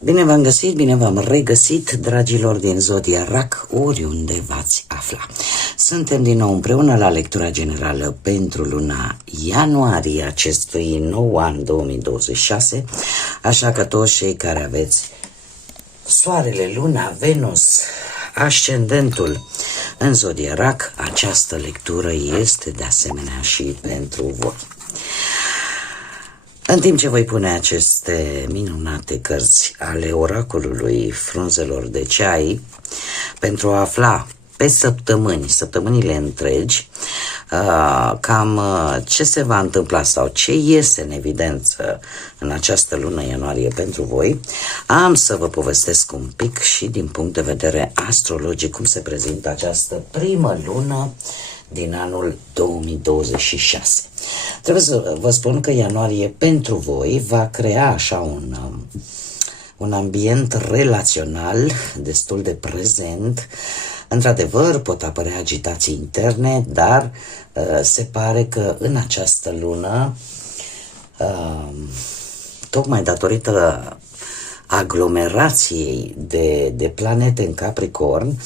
Bine v-am găsit, bine v-am regăsit, dragilor din Zodia Rac, oriunde v-ați afla. Suntem din nou împreună la lectura generală pentru luna ianuarie acestui nou an 2026, așa că toți cei care aveți Soarele, Luna, Venus, Ascendentul în Zodia Rac, această lectură este de asemenea și pentru voi. În timp ce voi pune aceste minunate cărți ale oracolului frunzelor de ceai, pentru a afla pe săptămânile întregi, cam ce se va întâmpla sau ce iese în evidență în această lună ianuarie pentru voi, am să vă povestesc un pic și din punct de vedere astrologic cum se prezintă această primă lună din anul 2026. Trebuie să vă spun că ianuarie pentru voi va crea așa un ambient relațional destul de prezent. Într-adevăr, pot apărea agitații interne, dar se pare că în această lună, tocmai datorită aglomerației de planete în Capricorn,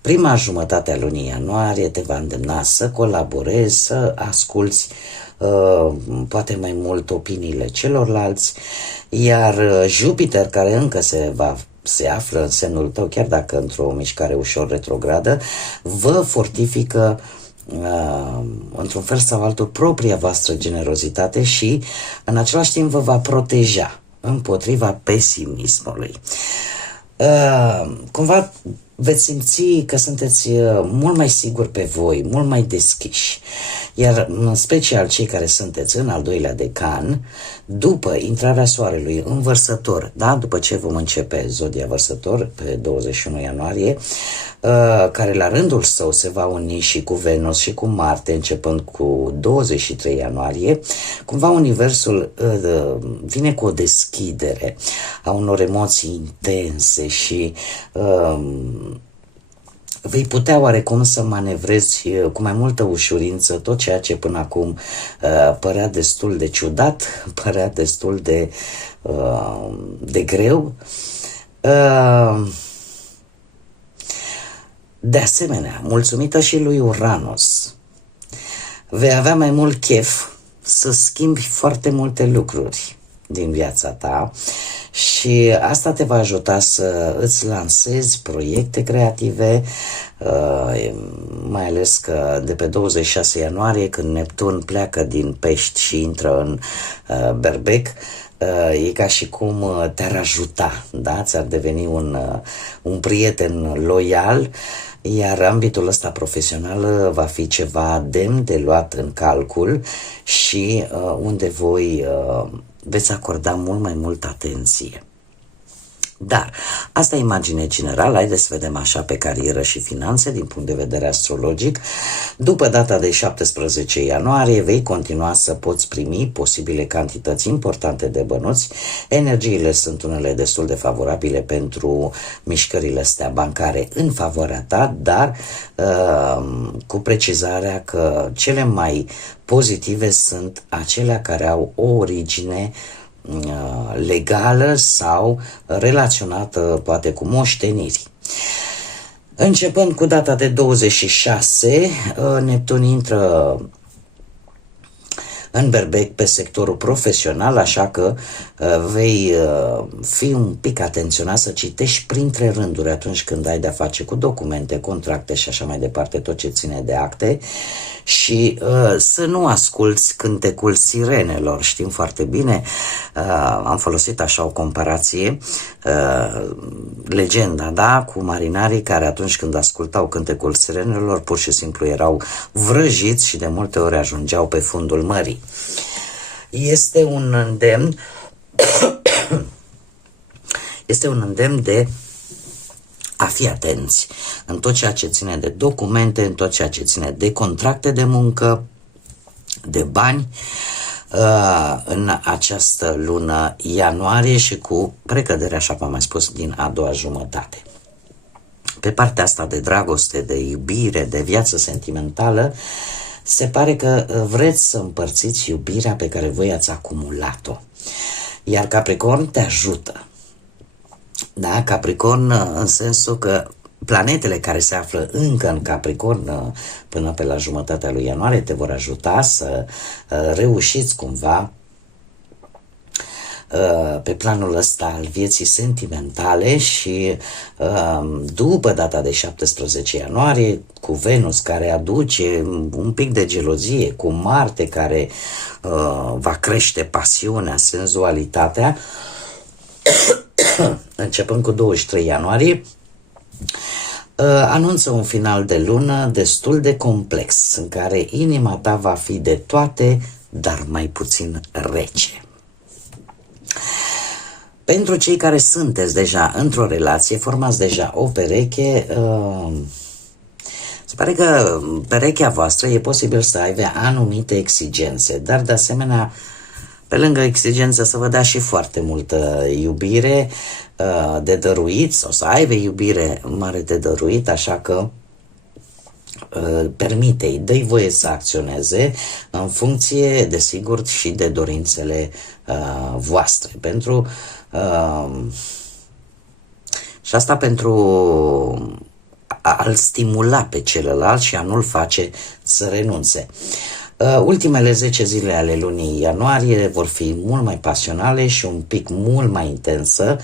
prima jumătate a lunii ianuarie te va îndemna să colaborezi, să asculți poate mai mult opiniile celorlalți, iar Jupiter, care încă se află în semnul tău, chiar dacă într-o mișcare ușor retrogradă, vă fortifică într-un fel sau altul propria voastră generozitate și în același timp vă va proteja împotriva pesimismului. Cumva veți simți că sunteți mult mai siguri pe voi, mult mai deschiși. Iar în special cei care sunteți în al doilea decan, după intrarea soarelui în Vărsător, da? După ce vom începe Zodia Vărsător pe 21 ianuarie, care la rândul său se va uni și cu Venus și cu Marte, începând cu 23 ianuarie, cumva universul vine cu o deschidere a unor emoții intense și vei putea oarecum să manevrezi cu mai multă ușurință tot ceea ce până acum părea destul de ciudat, părea destul de greu. De asemenea, mulțumită și lui Uranus, vei avea mai mult chef să schimbi foarte multe lucruri din viața ta și asta te va ajuta să îți lansezi proiecte creative, mai ales că de pe 26 ianuarie, când Neptun pleacă din Pești și intră în Berbec, e ca și cum te-ar ajuta, da? Ți-ar deveni un prieten loial, iar ambitul ăsta profesional va fi ceva demn de luat în calcul și unde voi veți acorda mult mai multă atenție. Dar asta e imagine generală, haideți să vedem așa pe carieră și finanțe din punct de vedere astrologic. După data de 17 ianuarie vei continua să poți primi posibile cantități importante de bănuți. Energiile sunt unele destul de favorabile pentru mișcările astea bancare în favoarea ta, dar cu precizarea că cele mai pozitive sunt acelea care au o origine legală sau relaționată poate cu moșteniri. Începând cu data de 26, Neptun intră în Berbec pe sectorul profesional, așa că vei fi un pic atenționat să citești printre rânduri atunci când ai de-a face cu documente, contracte și așa mai departe, tot ce ține de acte, și să nu asculți cântecul sirenelor. Știm foarte bine, am folosit așa o comparație, legenda, da, cu marinarii care atunci când ascultau cântecul sirenelor pur și simplu erau vrăjiți și de multe ori ajungeau pe fundul mării. Este un îndemn este un îndemn de a fi atenți în tot ceea ce ține de documente, în tot ceea ce ține de contracte de muncă, de bani în această lună ianuarie și cu precădere, așa cum am mai spus, din a doua jumătate. Pe partea asta de dragoste, de iubire, de viață sentimentală, se pare că vreți să împărțiți iubirea pe care voi ați acumulat-o. Iar Capricorn te ajută. Da? Capricorn în sensul că planetele care se află încă în Capricorn până pe la jumătatea lui ianuarie te vor ajuta să reușiți cumva pe planul ăsta al vieții sentimentale și după data de 17 ianuarie, cu Venus care aduce un pic de gelozie, cu Marte care va crește pasiunea, senzualitatea, începând cu 23 ianuarie, anunță un final de lună destul de complex, în care inima ta va fi de toate, dar mai puțin rece. Pentru cei care sunteți deja într-o relație, formați deja o pereche, se pare că perechea voastră e posibil să aibă anumite exigențe, dar de asemenea, pe lângă exigență să vă dea și foarte multă iubire de dăruit sau să aibă iubire mare de dăruit, așa că permite-i, dă-i voie să acționeze în funcție, desigur, și de dorințele voastre. Și asta pentru a-l stimula pe celălalt și a nu-l face să renunțe. Ultimele 10 zile ale lunii ianuarie vor fi mult mai pasionale și un pic mult mai intensă.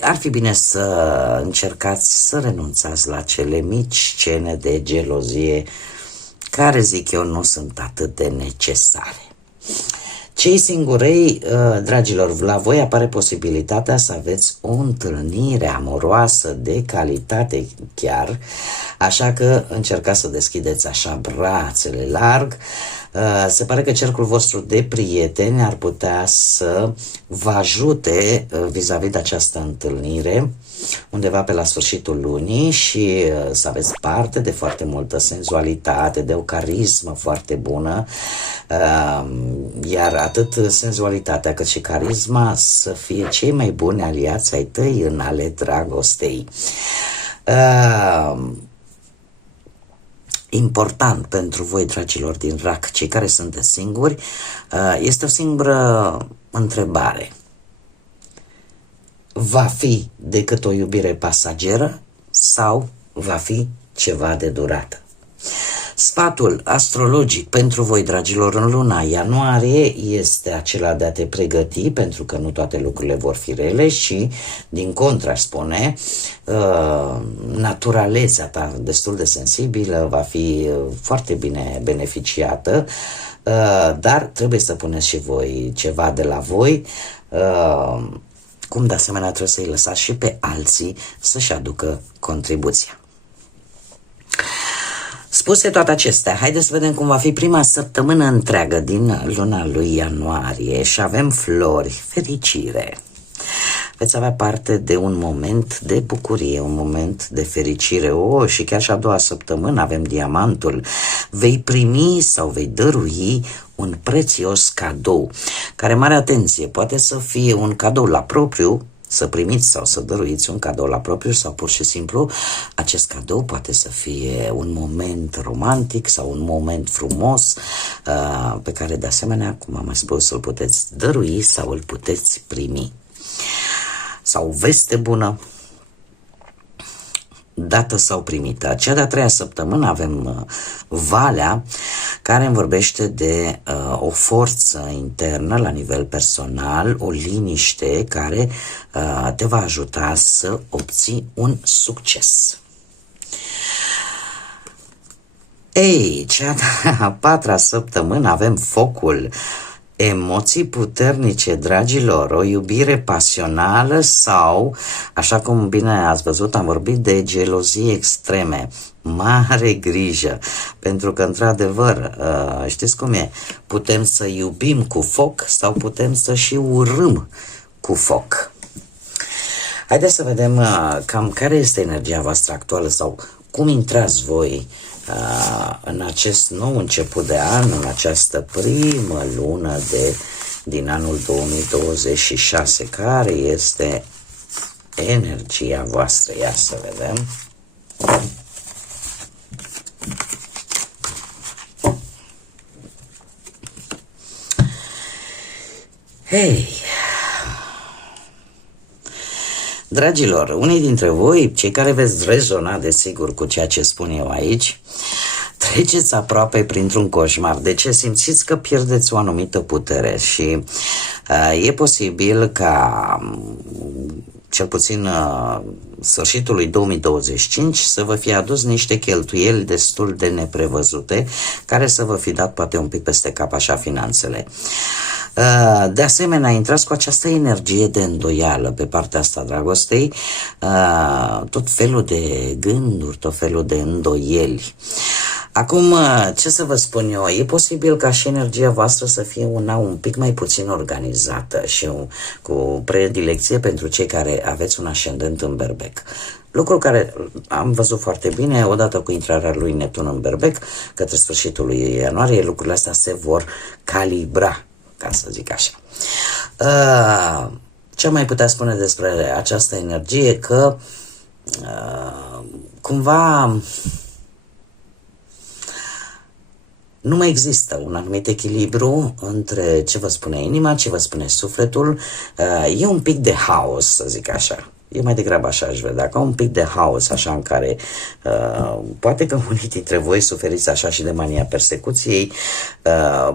Ar fi bine să încercați să renunțați la cele mici scene de gelozie care, zic eu, nu sunt atât de necesare. Cei singurei, dragilor, la voi apare posibilitatea să aveți o întâlnire amoroasă de calitate chiar, așa că încercați să deschideți așa brațele larg. Se pare că cercul vostru de prieteni ar putea să vă ajute vis-a-vis de această întâlnire undeva pe la sfârșitul lunii și să aveți parte de foarte multă senzualitate, de o carismă foarte bună, iar atât senzualitatea cât și carisma să fie cei mai buni aliați ai tăi în ale dragostei. Important pentru voi, dragilor din RAC, cei care sunteți singuri, este o singură întrebare. Va fi decât o iubire pasageră sau va fi ceva de durată? Sfatul astrologic pentru voi, dragilor, în luna ianuarie este acela de a te pregăti, pentru că nu toate lucrurile vor fi rele și, din contră, aș spune, naturalețea ta destul de sensibilă va fi foarte bine beneficiată, dar trebuie să puneți și voi ceva de la voi, cum de asemenea trebuie să-i lăsați și pe alții să-și aducă contribuția. Spuse toate acestea, haideți să vedem cum va fi prima săptămână întreagă din luna lui ianuarie și avem flori, fericire. Veți avea parte de un moment de bucurie, un moment de fericire. Și chiar și a doua săptămână avem diamantul. Vei primi sau vei dărui un prețios cadou, care, mare atenție, poate să fie un cadou la propriu, să primiți sau să dăruiți un cadou la propriu sau pur și simplu acest cadou poate să fie un moment romantic sau un moment frumos pe care de asemenea, cum am mai spus, îl puteți dărui sau îl puteți primi. Sau veste bună dată sau primită. Cea de-a treia săptămână avem Valea, care îmi vorbește de o forță internă la nivel personal, o liniște care te va ajuta să obții un succes. Ei, cea de-a patra săptămână avem Focul, emoții puternice, dragilor, o iubire pasională sau, așa cum bine ați văzut, am vorbit de gelozii extreme. Mare grijă, pentru că, într-adevăr, știți cum e, putem să iubim cu foc sau putem să și urâm cu foc. Haideți să vedem cam care este energia voastră actuală sau cum intrați voi în acest nou început de an, în această primă lună din anul 2026, care este energia voastră. Ia să vedem. Hei! Dragilor, unii dintre voi, cei care veți rezona desigur cu ceea ce spun eu aici, treceți aproape printr-un coșmar. De ce? Simțiți că pierdeți o anumită putere și e posibil ca cel puțin sfârșitul lui 2025 să vă fie adus niște cheltuieli destul de neprevăzute, care să vă fi dat poate un pic peste cap așa finanțele. De asemenea, intrați cu această energie de îndoială pe partea asta dragostei, tot felul de gânduri, tot felul de îndoieli. Acum, ce să vă spun eu, e posibil ca și energia voastră să fie una un pic mai puțin organizată și cu predilecție pentru cei care aveți un ascendent în Berbec. Lucru care am văzut foarte bine, odată cu intrarea lui Neptun în Berbec, către sfârșitul lui ianuarie, lucrurile astea se vor calibra, ca să zic așa. Ce mai putea spune despre această energie? Că cumva nu mai există un anumit echilibru între ce vă spune inima, ce vă spune sufletul. E un pic de haos, să zic așa. Eu mai degrabă așa aș vedea, ca un pic de haos, așa, în care poate că unii dintre voi suferiți așa și de mania persecuției,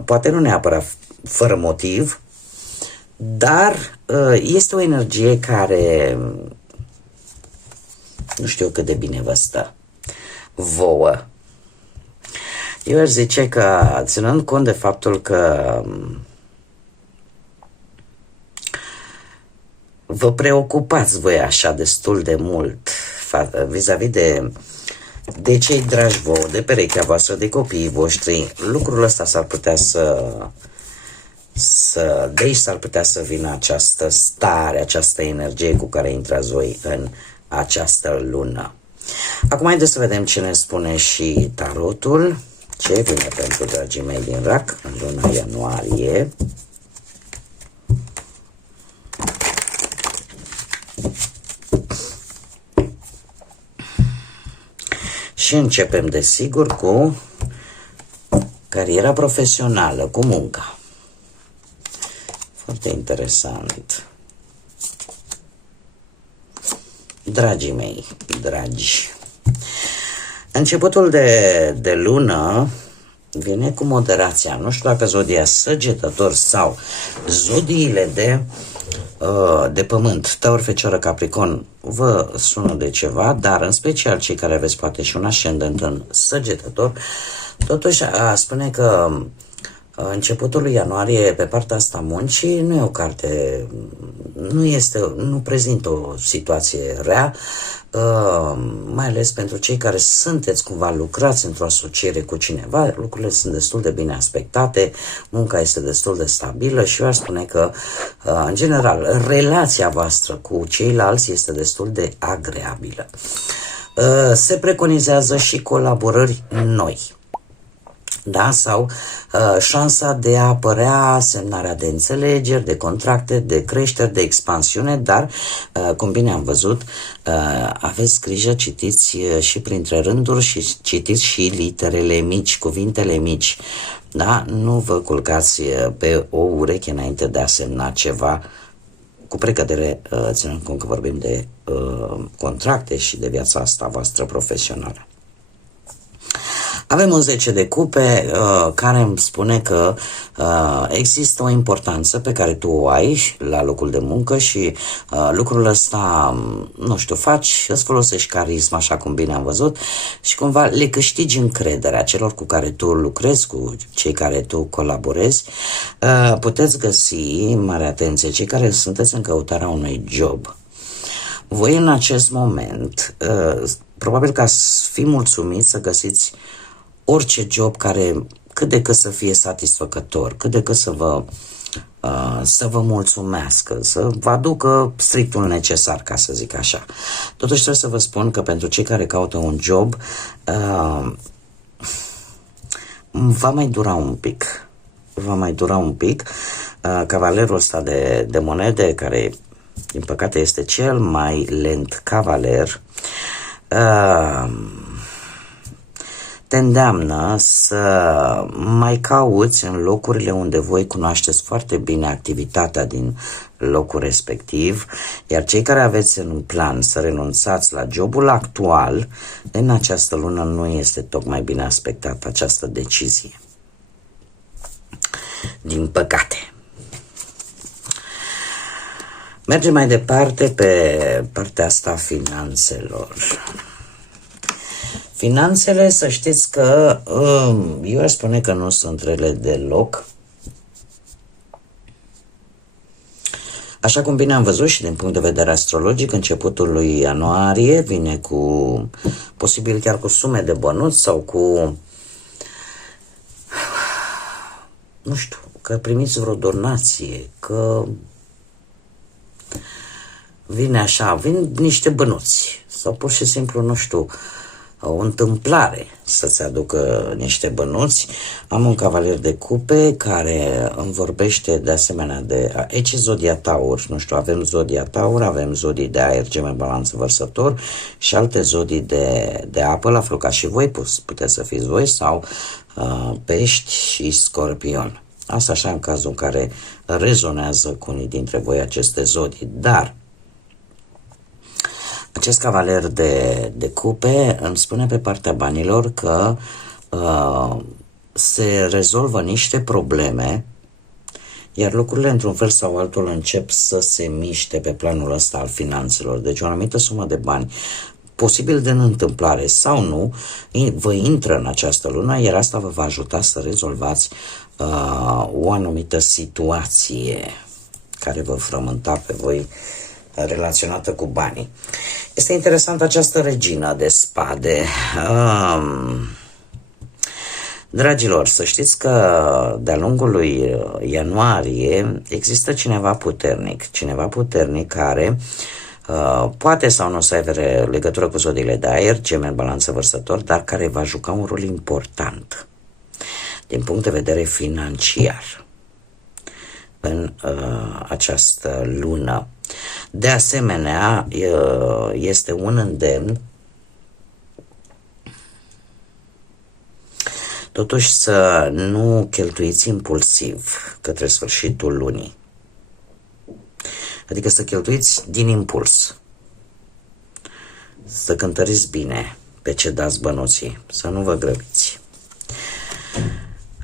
poate nu neapărat fără motiv, dar este o energie care nu știu cât de bine vă stă vouă. Eu aș zice că, ținând cont de faptul că vă preocupați voi așa destul de mult vis-a-vis de cei dragi vouă, de perechea voastră, de copiii voștri, lucrul ăsta s-ar putea de aici s-ar putea să vină această stare, această energie cu care intrați voi în această lună. Acum haideți să vedem ce ne spune și tarotul. Ce vine pentru dragii mei din RAC în luna ianuarie? Și începem desigur cu cariera profesională, cu munca. Foarte interesant. Dragii mei, dragi, începutul de lună vine cu moderația. Nu știu dacă zodia Săgetător sau zodiile de pământ, Taur, Fecioară, Capricorn, vă sună de ceva, dar în special cei care aveți poate și un ascendent în Săgetător, totuși spune că începutul lui ianuarie pe partea asta muncii nu e o carte, nu prezintă o situație rea, mai ales pentru cei care sunteți cumva, lucrați într-o asociere cu cineva, lucrurile sunt destul de bine aspectate, munca este destul de stabilă și eu aș spune că, în general, relația voastră cu ceilalți este destul de agreabilă. Se preconizează și colaborări noi. Da? Sau șansa de a apărea, semnarea de înțelegeri, de contracte, de creșteri, de expansiune, dar, cum bine am văzut, aveți grijă, citiți și printre rânduri și citiți și literele mici, cuvintele mici. Da? Nu vă culcați pe o ureche înainte de a semna ceva, cu precădere, ținând cont că vorbim de contracte și de viața asta voastră profesională. Avem un 10 de cupe care îmi spune că există o importanță pe care tu o ai la locul de muncă și lucrul ăsta, nu știu, îți folosești carisma, așa cum bine am văzut, și cumva le câștigi încrederea celor cu care tu lucrezi, cu cei care tu colaborezi. Puteți găsi, mare atenție, cei care sunteți în căutarea unui job. Voi în acest moment, probabil că ați fi mulțumiți să găsiți orice job care cât de cât să fie satisfăcător, cât de cât să vă să vă mulțumească, să vă aducă strictul necesar, ca să zic așa. Totuși trebuie să vă spun că pentru cei care caută un job, va mai dura un pic. Va mai dura un pic. Cavalerul ăsta de monede, care din păcate este cel mai lent cavaler, te îndeamnă să mai cauți în locurile unde voi cunoașteți foarte bine activitatea din locul respectiv, iar cei care aveți în plan să renunțați la jobul actual, în această lună nu este tocmai bine aspectată această decizie. Din păcate. Mergem mai departe pe partea asta a finanțelor. Finanțele, să știți că eu aș spune că nu sunt rele deloc. Așa cum bine am văzut și din punct de vedere astrologic, începutul lui ianuarie vine cu, posibil chiar cu sume de bănuți sau cu, nu știu, că primiți vreo donație, că vine așa, vin niște bănuți sau pur și simplu, nu știu, o întâmplare să-ți aducă niște bănuți. Am un cavaler de cupe care îmi vorbește de asemenea de aici zodia Taur, nu știu, avem zodia Taur, avem zodii de aer, Gemeni, Balanță, Vărsător și alte zodii de apă, la fel ca și voi, puteți să fiți voi, sau Pești și Scorpion. Asta așa în cazul în care rezonează cu unii dintre voi aceste zodii, dar acest cavaler de cupe îmi spune pe partea banilor că se rezolvă niște probleme, iar lucrurile într-un fel sau altul încep să se miște pe planul ăsta al finanțelor. Deci o anumită sumă de bani, posibil de întâmplare sau nu, vă intră în această lună, iar asta vă va ajuta să rezolvați o anumită situație care vă frământa pe voi relaționată cu banii. Este interesant această regină de spade. Dragilor, să știți că de-a lungul lui ianuarie există cineva puternic care poate sau nu să aibă legătură cu zodiile de aer, Gemeni, Balanță, Vărsător, dar care va juca un rol important din punct de vedere financiar în această lună. De asemenea, este un îndemn totuși să nu cheltuiți impulsiv către sfârșitul lunii. Adică să cheltuiți din impuls. Să cântăriți bine pe ce dați bănuții, să nu vă grăbiți.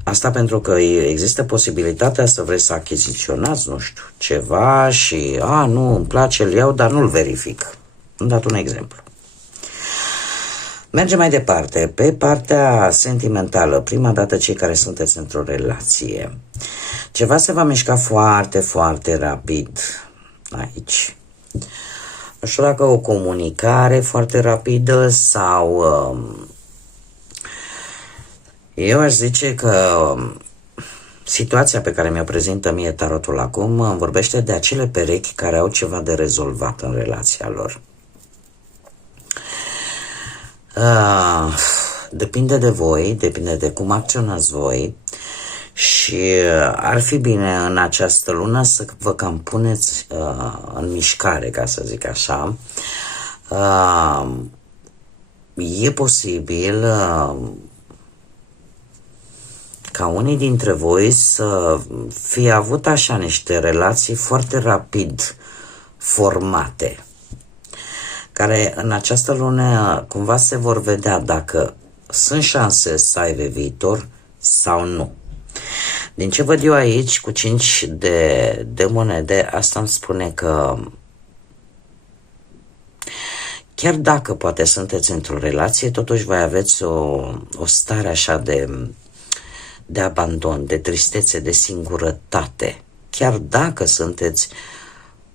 Asta pentru că există posibilitatea să vreți să achiziționați, nu știu, ceva și, nu, îmi place, îl iau, dar nu-l verific. Am dat un exemplu. Mergem mai departe. Pe partea sentimentală, prima dată cei care sunteți într-o relație, ceva se va mișca foarte, foarte rapid aici. Nu știu dacă o comunicare foarte rapidă sau... eu aș zice că situația pe care mi-o prezintă mie tarotul acum îmi vorbește de acele perechi care au ceva de rezolvat în relația lor. Depinde de voi, depinde de cum acționați voi și ar fi bine în această lună să vă cam puneți în mișcare, ca să zic așa. E posibil ca unii dintre voi să fie avut așa niște relații foarte rapid formate, care în această lună cumva se vor vedea dacă sunt șanse să aibă viitor sau nu. Din ce văd eu aici cu 5 de monede, asta îmi spune că chiar dacă poate sunteți într-o relație, totuși voi aveți o stare așa de abandon, de tristețe, de singurătate. Chiar dacă sunteți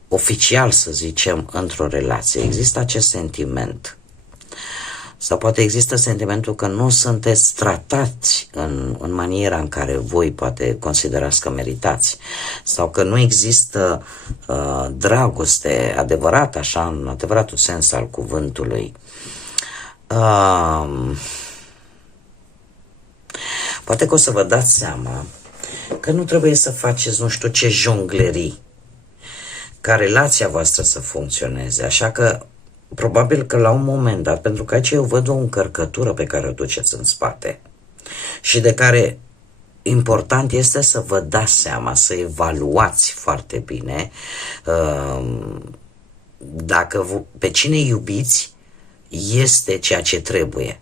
oficial, să zicem, într-o relație, există acest sentiment. Sau poate există sentimentul că nu sunteți tratați în maniera în care voi poate considerați că meritați. Sau că nu există dragoste adevărată, așa, în adevăratul sens al cuvântului. Poate că o să vă dați seama că nu trebuie să faceți nu știu ce jonglerii ca relația voastră să funcționeze. Așa că probabil că la un moment dat, pentru că aici eu văd o încărcătură pe care o duceți în spate și de care important este să vă dați seama, să evaluați foarte bine dacă pe cine iubiți este ceea ce trebuie.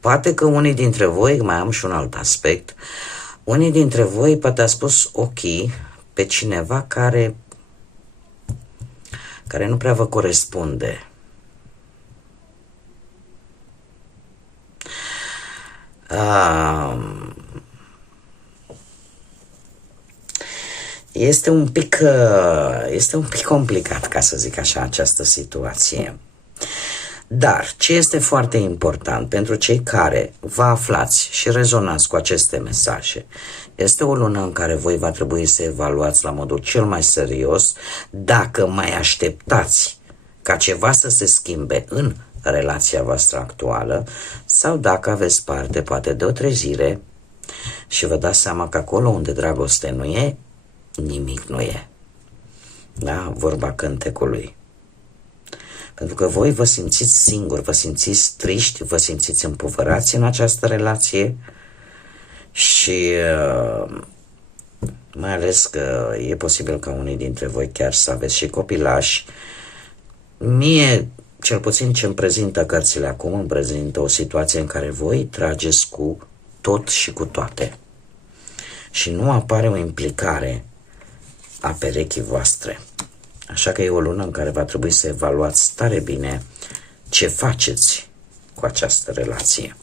Poate că unii dintre voi, mai am și un alt aspect, unii dintre voi poate a spus ochii pe cineva care nu prea vă corespunde. Este un pic complicat, ca să zic așa, această situație. Dar ce este foarte important pentru cei care vă aflați și rezonați cu aceste mesaje, este o lună în care voi va trebui să evaluați la modul cel mai serios dacă mai așteptați ca ceva să se schimbe în relația voastră actuală sau dacă aveți parte poate de o trezire și vă dați seama că acolo unde dragoste nu e, nimic nu e. Da? Vorba cântecului. Pentru că voi vă simțiți singuri, vă simțiți triști, vă simțiți împovărați în această relație și mai ales că e posibil ca unii dintre voi chiar să aveți și copilași. Mie, cel puțin ce îmi prezintă cărțile acum, îmi prezintă o situație în care voi trageți cu tot și cu toate. Și nu apare o implicare a perechii voastre. Așa că e o lună în care va trebui să evaluați tare bine ce faceți cu această relație.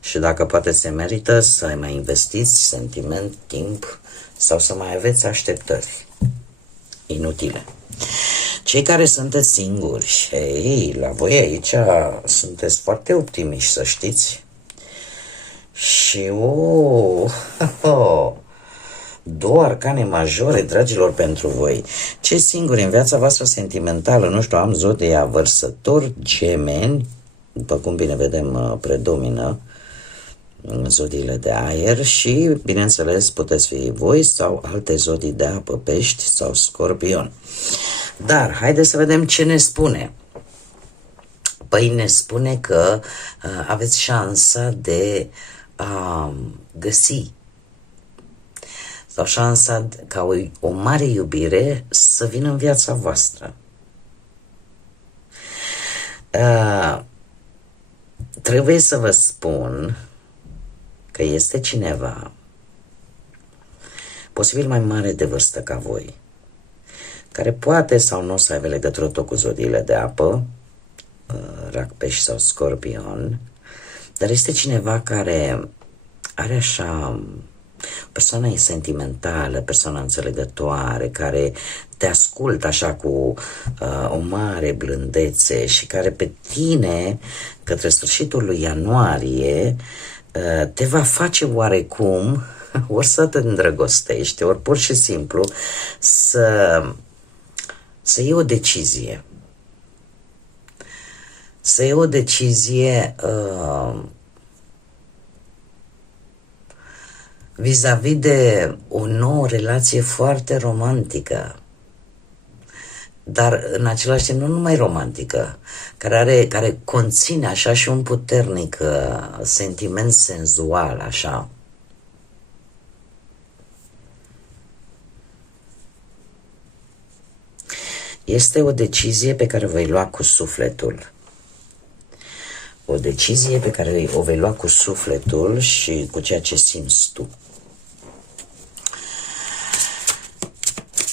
Și dacă poate se merită să mai investiți sentiment, timp sau să mai aveți așteptări inutile. Cei care sunteți singuri, ei, la voi aici sunteți foarte optimiști, să știți. Și două arcane majore, dragilor, pentru voi. Cei singuri în viața voastră sentimentală, nu știu, am zodia Vărsător, Gemeni, după cum bine vedem, predomină zodiile de aer și, bineînțeles, puteți fi voi sau alte zodii de apă, Pești sau Scorpion. Dar, haideți să vedem ce ne spune. Păi ne spune că aveți șansa de a găsi sau șansa ca o mare iubire să vină în viața voastră. Trebuie să vă spun că este cineva, posibil mai mare de vârstă ca voi, care poate sau nu să aibă legătură tot cu zodiile de apă, Rac, Pești sau Scorpion, dar este cineva care are așa, persoana e sentimentală, persoana înțelegătoare, care te ascultă așa cu o mare blândețe și care pe tine, către sfârșitul lui ianuarie, te va face oarecum, ori să te îndrăgostești, ori pur și simplu să iei o decizie. Să iei o decizie vis-a-vis de o nouă relație foarte romantică, dar în același timp nu numai romantică, care conține așa și un puternic sentiment senzual, așa. Este o decizie pe care o vei lua cu sufletul. O decizie pe care o vei lua cu sufletul și cu ceea ce simți tu.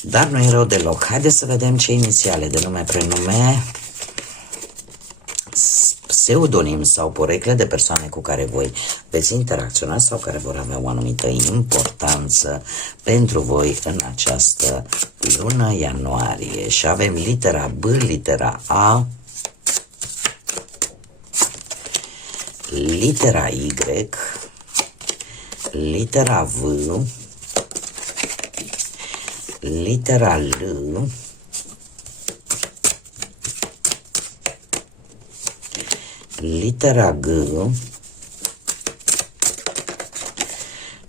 Dar nu e rău deloc. Haideți să vedem ce inițiale de nume, prenume pseudonim sau porecle de persoane cu care voi veți interacționa sau care vor avea o anumită importanță pentru voi în această lună ianuarie. Și avem litera B, litera A, litera Y, litera V, litera L, litera G,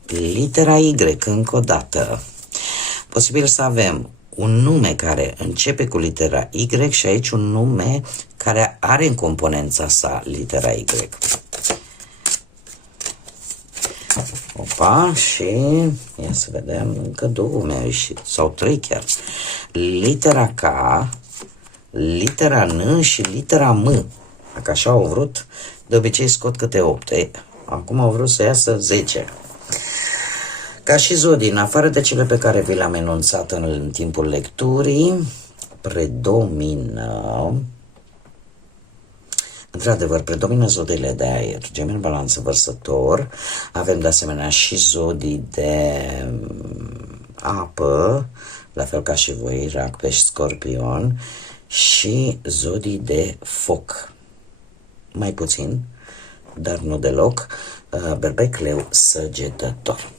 litera Y, încă o dată. Posibil să avem un nume care începe cu litera Y și aici un nume care are în componența sa litera Y. Opa, și ia să vedem, încă două mi-au ieșit, sau trei chiar. Litera K, litera N și litera M. Dacă așa au vrut, de obicei scot câte 8. Acum au vrut să iasă 10. Ca și zodii, în afară de cele pe care vi le-am enunțat în timpul lecturii, predomină, într-adevăr, predomină zodiile de aer, Gemeni, Balanță, Vărsător. Avem de asemenea și zodii de apă, la fel ca și voi, Rac, Pești, Scorpion, și zodii de foc. Mai puțin, dar nu deloc, Berbec, Leu, Săgetător.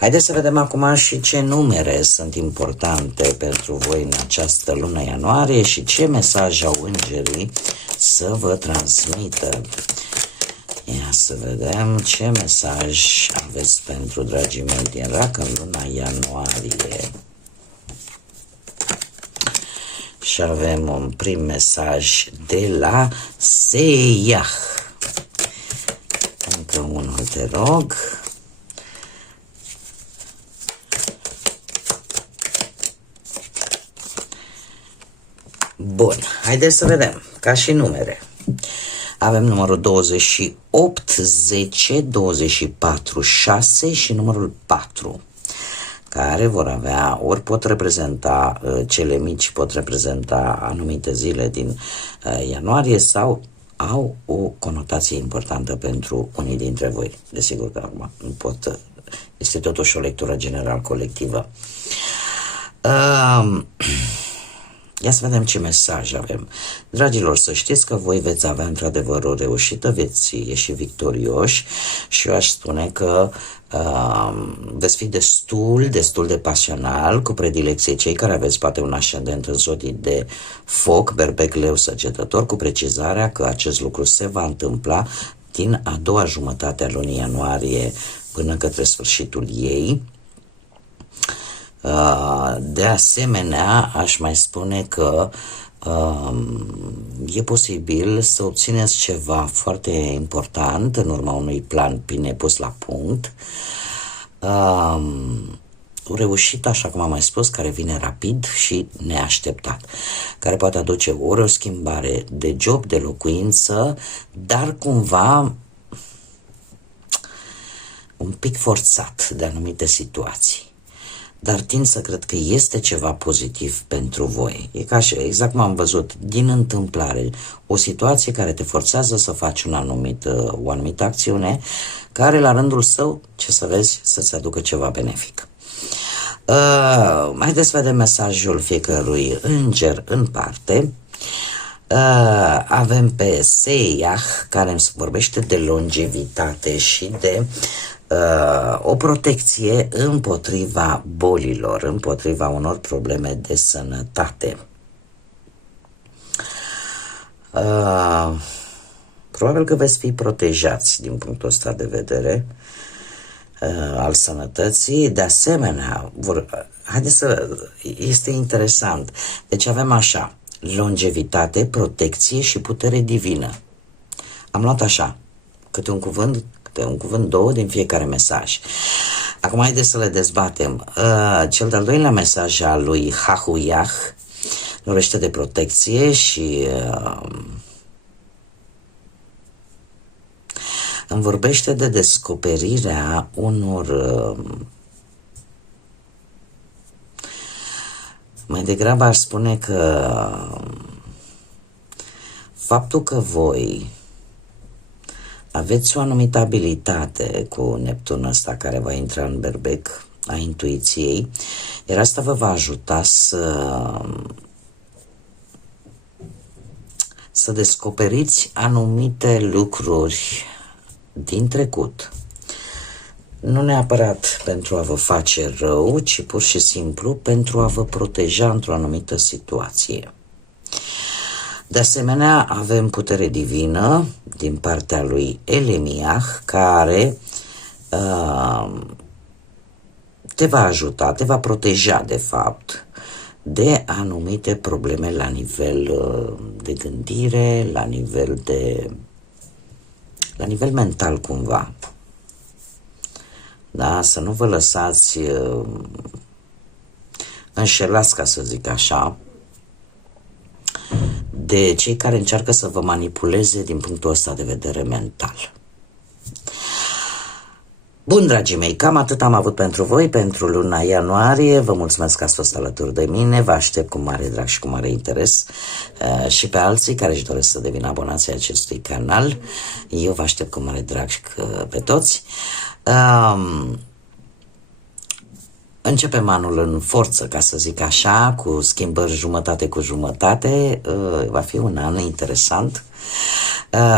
Haideți să vedem acum și ce numere sunt importante pentru voi în această lună ianuarie și ce mesaj au îngerii să vă transmită. Ia să vedem ce mesaj aveți pentru dragii mei din Rac în luna ianuarie. Și avem un prim mesaj de la Seiah. Încă unul, te rog. Bun, haideți să vedem, ca și numere. Avem numărul 28, 10, 24, 6 și numărul 4, care vor avea, ori pot reprezenta, cele mici pot reprezenta anumite zile din ianuarie sau au o conotație importantă pentru unii dintre voi. Desigur că acum nu pot, este totuși o lectură general colectivă. Ia să vedem ce mesaj avem. Dragilor, să știți că voi veți avea într-adevăr o reușită, veți ieși victorioși și eu aș spune că veți fi destul de pasional, cu predilecție cei care aveți poate un ascendent în zodii de foc, Berbec, Leu, Săgetător, cu precizarea că acest lucru se va întâmpla din a doua jumătate a lunii ianuarie până către sfârșitul ei. De asemenea, aș mai spune că e posibil să obțineți ceva foarte important în urma unui plan bine pus la punct. O reușită, așa cum am mai spus, care vine rapid și neașteptat, care poate aduce ori o schimbare de job, de locuință, dar cumva un pic forțat de anumite situații. Dar tind să cred că este ceva pozitiv pentru voi. E ca și, exact cum am văzut, din întâmplare, o situație care te forțează să faci o anumită acțiune, care la rândul său, ce să vezi, să-ți aducă ceva benefic. Haideți să vedem mesajul fiecărui înger în parte. Avem pe Seiah, care îmi vorbește de longevitate și de o protecție împotriva bolilor, împotriva unor probleme de sănătate. Probabil că veți fi protejați din punctul ăsta de vedere al sănătății. De asemenea, este interesant. Deci avem așa, longevitate, protecție și putere divină. Am luat așa, câte un cuvânt, două din fiecare mesaj. Acum haideți să le dezbatem. Cel de-al doilea mesaj al lui Hahuyah vorbește de protecție și îmi vorbește de descoperirea unor mai degrabă aș spune că faptul că voi aveți o anumită abilitate cu Neptun ăsta care va intra în berbec a intuiției, iar asta vă va ajuta să descoperiți anumite lucruri din trecut. Nu neapărat pentru a vă face rău, ci pur și simplu pentru a vă proteja într-o anumită situație. De asemenea, avem putere divină din partea lui Elemiah, care te va ajuta, te va proteja, de fapt, de anumite probleme la nivel de gândire, la nivel mental, cumva. Da? Să nu vă lăsați înșelați, ca să zic așa, de cei care încearcă să vă manipuleze din punctul ăsta de vedere mental. Bun, dragii mei, cam atât am avut pentru voi pentru luna ianuarie. Vă mulțumesc că ați fost alături de mine. Vă aștept cu mare drag și cu mare interes și pe alții care își doresc să devină abonații acestui canal. Eu vă aștept cu mare drag și pe toți. Începem anul în forță, ca să zic așa, cu schimbări jumătate cu jumătate. Va fi un an interesant.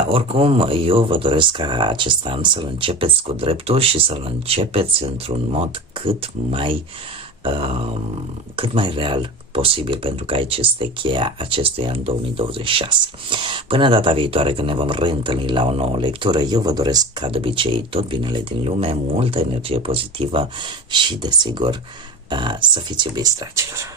Oricum, eu vă doresc ca acest an să-l începeți cu dreptul și să-l începeți într-un mod cât mai real posibil, pentru că aici este cheia acestui an 2026. Până data viitoare, când ne vom reîntâlni la o nouă lectură, eu vă doresc, ca de obicei, tot binele din lume, multă energie pozitivă și, desigur, să fiți iubiți, dragilor.